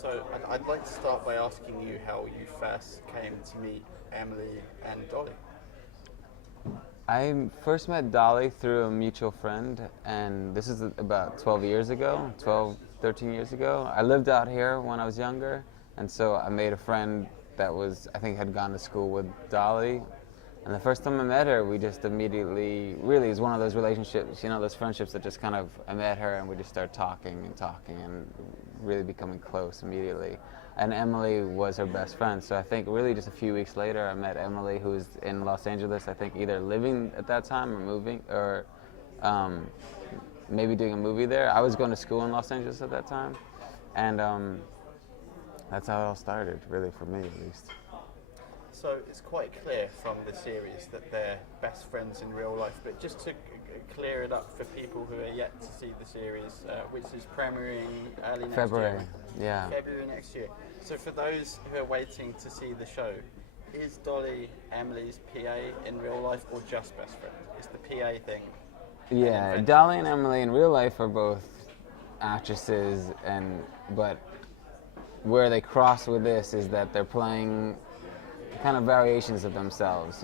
So I'd like to start by asking you how you first came to meet Emily and Dolly. I first met Dolly through a mutual friend, and this is about 12 years ago, 12, 13 years ago. I lived out here when I was younger, and so I made a friend that I think had gone to school with Dolly. And the first time I met her, we just immediately, really, it was one of those relationships, those friendships that just kind of, I met her and we just started talking and really becoming close immediately. And Emily was her best friend. So I think really just a few weeks later, I met Emily, who was in Los Angeles, I think either living at that time or moving, or maybe doing a movie there. I was going to school in Los Angeles at that time. And that's how it all started, really, for me at least. So it's quite clear from the series that they're best friends in real life, but just to clear it up for people who are yet to see the series, which is premiering early next February, year. yeah. February next year. So for those who are waiting to see the show, is Dolly Emily's PA in real life or just best friend? Is the PA thing? Yeah, Dolly and Emily in real life are both actresses, but where they cross with this is that they're playing kind of variations of themselves.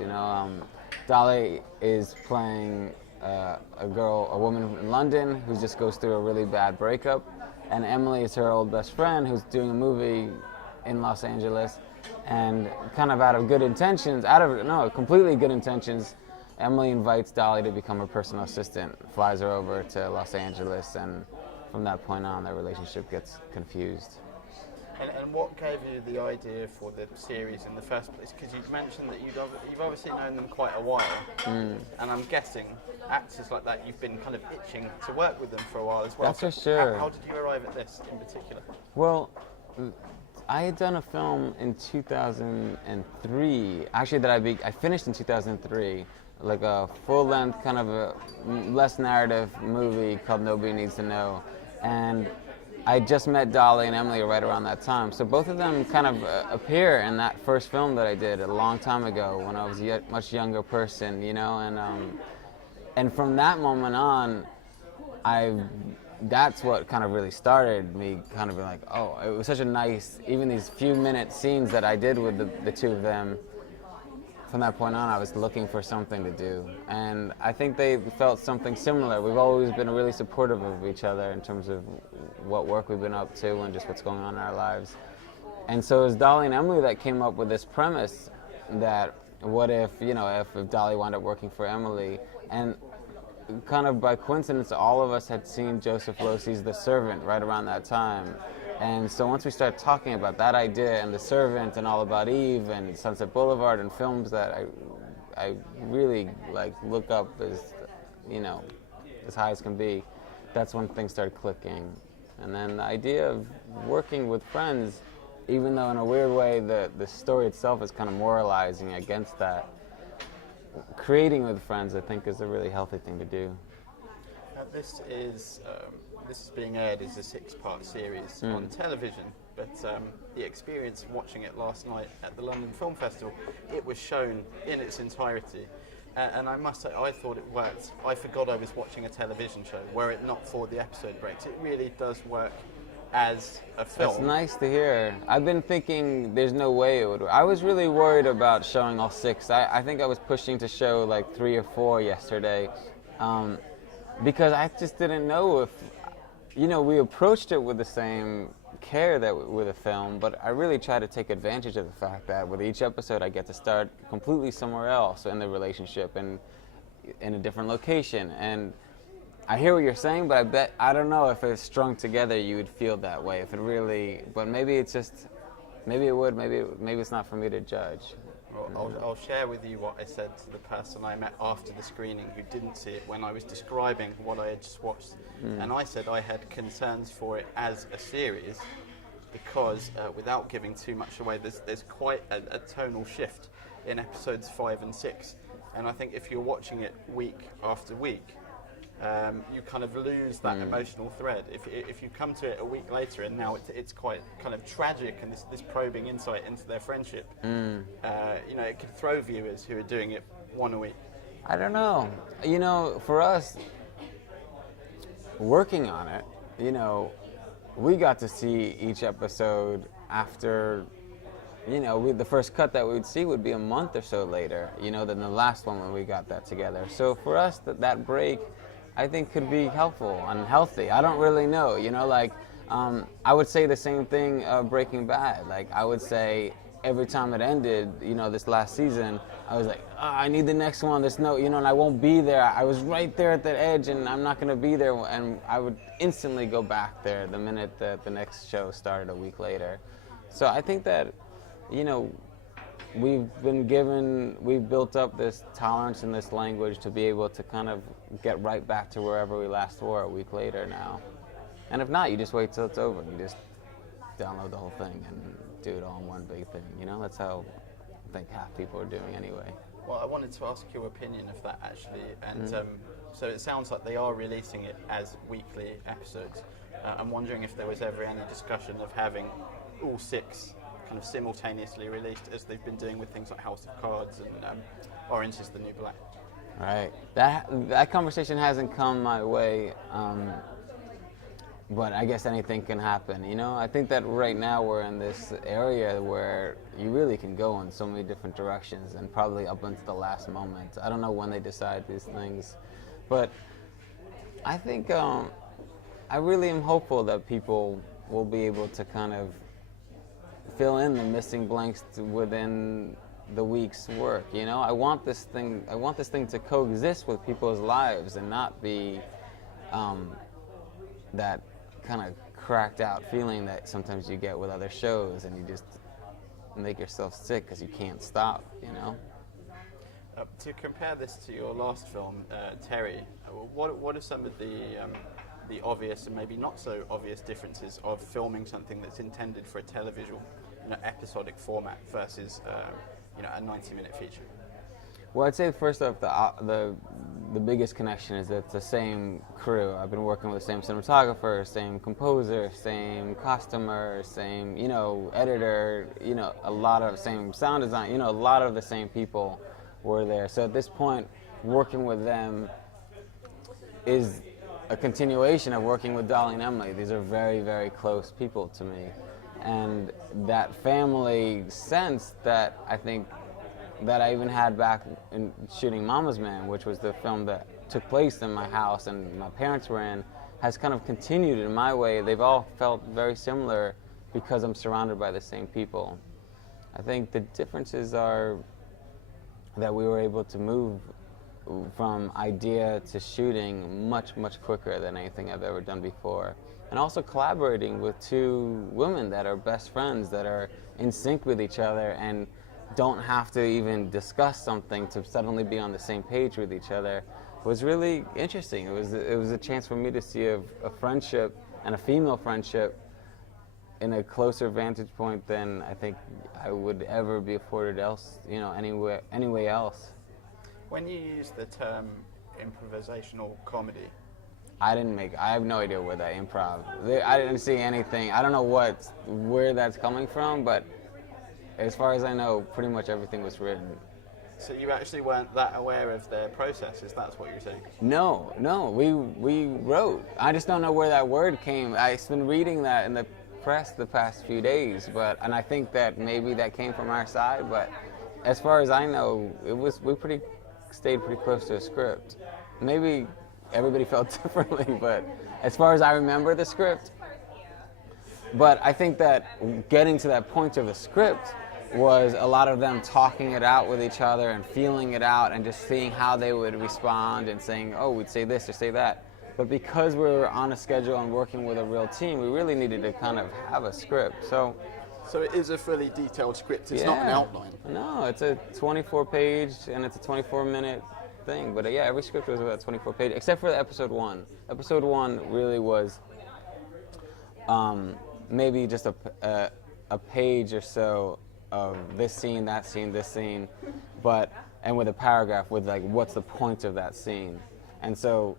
Dolly is playing a woman in London who just goes through a really bad breakup, and Emily is her old best friend who's doing a movie in Los Angeles, and kind of out of completely good intentions, Emily invites Dolly to become her personal assistant, flies her over to Los Angeles, and from that point on, their relationship gets confused. And what gave you the idea for the series in the first place? Because you mentioned that you've obviously known them quite a while, and I'm guessing actors like that, you've been kind of itching to work with them for a while as well. That's for sure. How did you arrive at this in particular? Well, I had done a film in 2003, actually that I finished in 2003, like a full-length kind of a less narrative movie called Nobody Needs to Know, and I just met Dolly and Emily right around that time. So both of them kind of appear in that first film that I did a long time ago when I was a much younger person, and from that moment on, that's what kind of really started me kind of being like, oh, it was such a nice, even these few minute scenes that I did with the two of them. From that point on, I was looking for something to do, and I think they felt something similar. We've always been really supportive of each other in terms of what work we've been up to and just what's going on in our lives. And so it was Dolly and Emily that came up with this premise that what if, if Dolly wound up working for Emily, and kind of by coincidence, all of us had seen Joseph Losey's The Servant right around that time. And so once we started talking about that idea and The Servant and All About Eve and Sunset Boulevard and films that I really look up as, as high as can be, that's when things started clicking. And then the idea of working with friends, even though in a weird way the story itself is kind of moralizing against that, creating with friends I think is a really healthy thing to do. Now this is being aired as a 6-part series on television, but the experience of watching it last night at the London Film Festival, it was shown in its entirety. And I must say, I thought it worked. I forgot I was watching a television show, were it not for the episode breaks. It really does work as a film. That's nice to hear. I've been thinking there's no way it would work. I was really worried about showing all 6. I think I was pushing to show like 3 or 4 yesterday, because I just didn't know if, we approached it with the same care that with a film, but I really try to take advantage of the fact that with each episode I get to start completely somewhere else in the relationship and in a different location. And I hear what you're saying, but I don't know if it's strung together you would feel that way, if it really, but maybe it's just, maybe it would, maybe it's not for me to judge. Well, I'll share with you what I said to the person I met after the screening who didn't see it when I was describing what I had just watched. And I said I had concerns for it as a series because, without giving too much away, there's quite a tonal shift in episodes 5 and 6. And I think if you're watching it week after week, you kind of lose that emotional thread. If you come to it a week later and now it's quite kind of tragic and this probing insight into their friendship, it could throw viewers who are doing it one a week. I don't know. For us, working on it, we got to see each episode after, the first cut that we would see would be a month or so later, than the last one when we got that together. So for us, that break, I think, could be helpful and healthy. I don't really know, I would say the same thing of Breaking Bad. Like, I would say every time it ended, this last season, I was like, I need the next one. There's no, and I won't be there. I was right there at the edge, and I'm not going to be there. And I would instantly go back there the minute that the next show started a week later. So I think that, we've built up this tolerance and this language to be able to kind of get right back to wherever we last were a week later now. And if not, you just wait till it's over. You just download the whole thing and do it all in one big thing. That's how I think half people are doing anyway. Well, I wanted to ask your opinion of that, actually. And so it sounds like they are releasing it as weekly episodes. I'm wondering if there was ever any discussion of having all 6 kind of simultaneously released, as they've been doing with things like House of Cards and Orange is the New Black. Right. That conversation hasn't come my way. But I guess anything can happen, I think that right now we're in this area where you really can go in so many different directions, and probably up until the last moment. I don't know when they decide these things, but I think I really am hopeful that people will be able to kind of fill in the missing blanks within the week's work. I want this thing to coexist with people's lives and not be that kind of cracked out feeling that sometimes you get with other shows, and you just make yourself sick because you can't stop, To compare this to your last film, Terry, what are some of the obvious and maybe not so obvious differences of filming something that's intended for a televisual, episodic format versus a 90-minute feature? Well, I'd say first off, the biggest connection is that it's the same crew. I've been working with the same cinematographer, same composer, same costumer, same, editor, a lot of same sound design, a lot of the same people were there. So at this point, working with them is a continuation of working with Dolly and Emily. These are very, very close people to me. And that family sense that I think that I even had back in shooting Mama's Man, which was the film that took place in my house and my parents were in, has kind of continued in my way. They've all felt very similar because I'm surrounded by the same people. I think the differences are that we were able to move from idea to shooting much, much quicker than anything I've ever done before. And also collaborating with 2 women that are best friends, that are in sync with each other and don't have to even discuss something to suddenly be on the same page with each other, was really interesting. It was a chance for me to see a friendship, and a female friendship, in a closer vantage point than I think I would ever be afforded anyway else. When you use the term improvisational comedy, I have no idea where that improv. I didn't see anything. I don't know where that's coming from, but as far as I know, pretty much everything was written. So you actually weren't that aware of their processes, that's what you're saying? No, we wrote. I just don't know where that word came. I've been reading that in the press the past few days, and I think that maybe that came from our side, but as far as I know, we stayed pretty close to a script. Maybe everybody felt differently, but as far as I remember the script. But I think that getting to that point of the script was a lot of them talking it out with each other and feeling it out and just seeing how they would respond and saying, oh, we'd say this or say that. But because we were on a schedule and working with a real team, we really needed to kind of have a script. So it is a fully detailed script, it's not an outline? No, it's a 24-page and it's a 24-minute thing. But yeah, every script was about 24 pages, except for episode 1. Episode 1 really was maybe just a page or so of this scene, that scene, this scene, and with a paragraph with like, what's the point of that scene? And so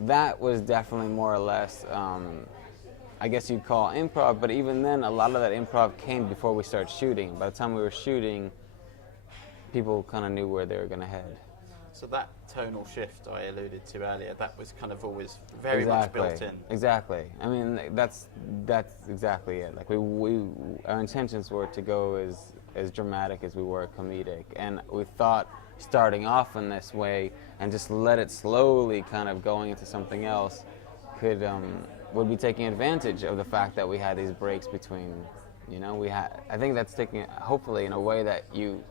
that was definitely more or less, I guess you'd call improv, but even then, a lot of that improv came before we started shooting. By the time we were shooting, people kind of knew where they were going to head. So that tonal shift I alluded to earlier, that was kind of always very much built in. Exactly. I mean, that's exactly it. Like our intentions were to go as dramatic as we were comedic, and we thought starting off in this way and just let it slowly kind of going into something else would be taking advantage of the fact that we had these breaks between, I think that's taking it hopefully in a way that you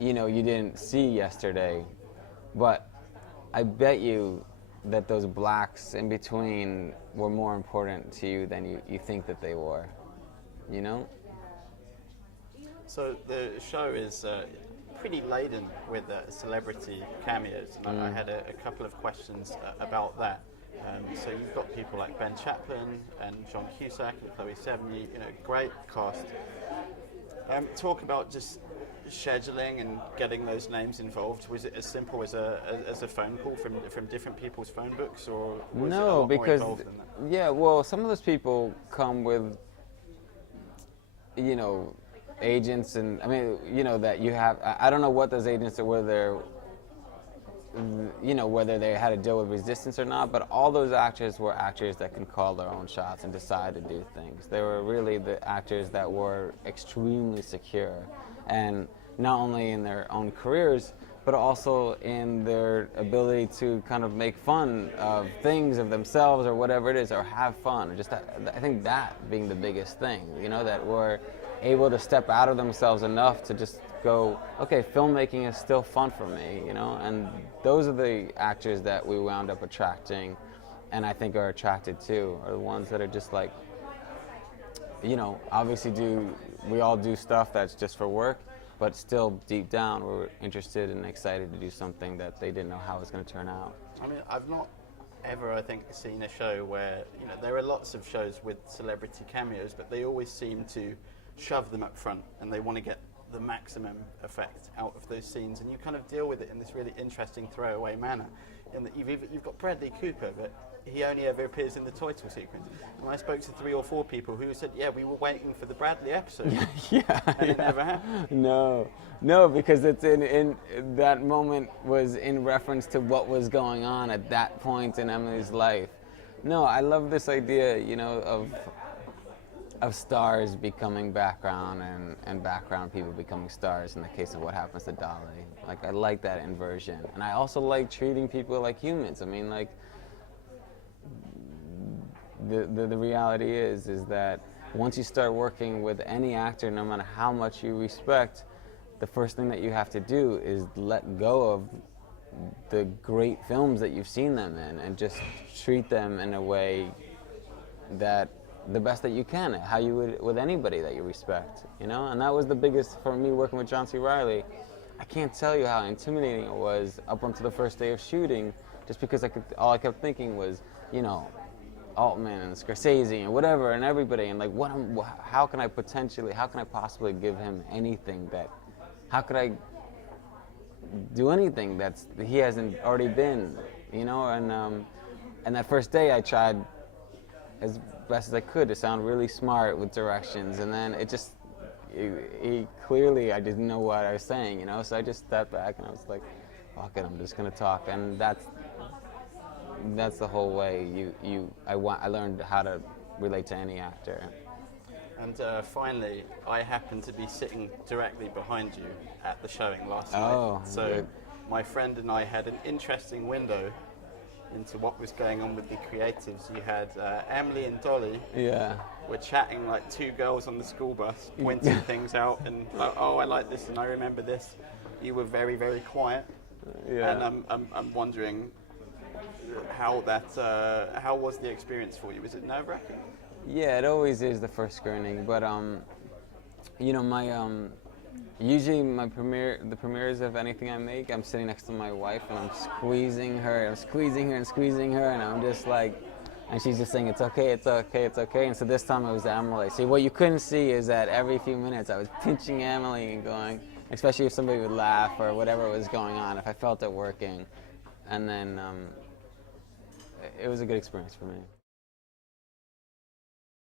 didn't see yesterday, but I bet you that those blacks in between were more important to you than you think that they were, So the show is pretty laden with celebrity cameos, and I had a couple of questions about that. So you've got people like Ben Chaplin and John Cusack and Chloe Sevigny, great cast. Talk about just scheduling and getting those names involved. Was it as simple as a phone call from different people's phone books, or was it a lot more involved than that? Yeah, well, some of those people come with, agents, and I mean, that you have. I don't know what those agents are, whether they had to deal with resistance or not, but all those actors were actors that can call their own shots and decide to do things. They were really the actors that were extremely secure, and not only in their own careers, but also in their ability to kind of make fun of things, of themselves, or whatever it is, or have fun. I think that being the biggest thing, that we're able to step out of themselves enough to just go, okay, filmmaking is still fun for me, and those are the actors that we wound up attracting, and I think are attracted to, are the ones that are just like, obviously we all do stuff that's just for work, but still deep down we're interested and excited to do something that they didn't know how it was going to turn out. I mean, I've not ever, I think, seen a show where, there are lots of shows with celebrity cameos, but they always seem to shove them up front, and they want to get the maximum effect out of those scenes, and you kind of deal with it in this really interesting throwaway manner, in that you've got Bradley Cooper, but he only ever appears in the title sequence. And I spoke to 3 or 4 people who said, yeah, we were waiting for the Bradley episode. It never happened. No, because it's in that moment was in reference to what was going on at that point in Emily's life. No, I love this idea, of stars becoming background and background people becoming stars in the case of What Happens to Dolly. Like, I like that inversion. And I also like treating people like humans. I mean, like, the reality is that once you start working with any actor, no matter how much you respect, the first thing that you have to do is let go of the great films that you've seen them in and just treat them in a way that the best that you can, how you would with anybody that you respect, And that was the biggest for me working with John C. Reilly. I can't tell you how intimidating it was up until the first day of shooting, just because all I kept thinking was, Altman and Scorsese and whatever and everybody, and like, how can I possibly give him anything how could I do anything that he hasn't already been, and that first day I tried as best as I could to sound really smart with directions, and then clearly I didn't know what I was saying, so I just stepped back and I was like, fuck it, I'm just gonna talk, and that's the whole way I learned how to relate to any actor. And finally, I happened to be sitting directly behind you at the showing last night. So good. My friend and I had an interesting window into what was going on with the creatives. You had Emily and Dolly. Yeah. Were chatting like 2 girls on the school bus, pointing things out and like, oh, I like this and I remember this. You were very, very quiet. Yeah. And I'm wondering how was the experience for you? Was it nerve-wracking? Yeah, it always is the first screening, but usually the premieres of anything I make, I'm sitting next to my wife and I'm squeezing her, and I'm just like, and she's just saying, it's okay, it's okay, it's okay. And so this time it was Emily. See, what you couldn't see is that every few minutes I was pinching Emily and going, especially if somebody would laugh or whatever was going on, if I felt it working. And then it was a good experience for me.